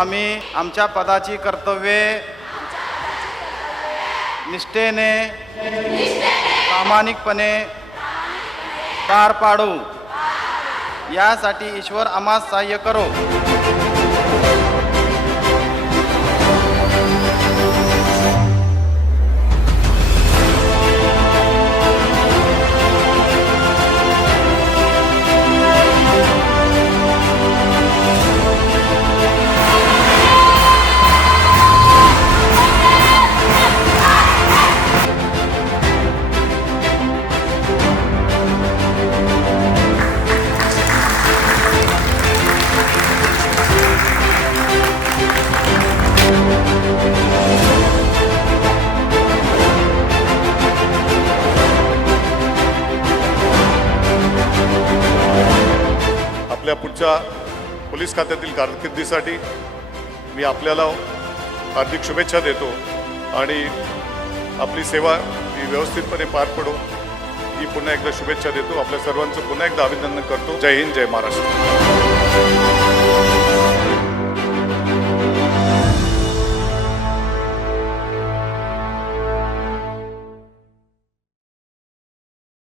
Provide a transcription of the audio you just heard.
आम्ही आमच्या पदाची कर्तव्ये निष्ठेने प्रामाणिकपणे पार पाडू यासाठी ईश्वर आम्हास सहाय्य करो। आपल्या पुढच्या पोलीस खात्यातील कारकिर्दीसाठी मी आपल्याला हार्दिक शुभेच्छा देतो आणि आपली सेवा ही व्यवस्थितपणे पार पडो ही पुन्हा एकदा शुभेच्छा देतो। आपल्या सर्वांचं पुन्हा एकदा अभिनंदन करतो। जय हिंद, जय महाराष्ट्र।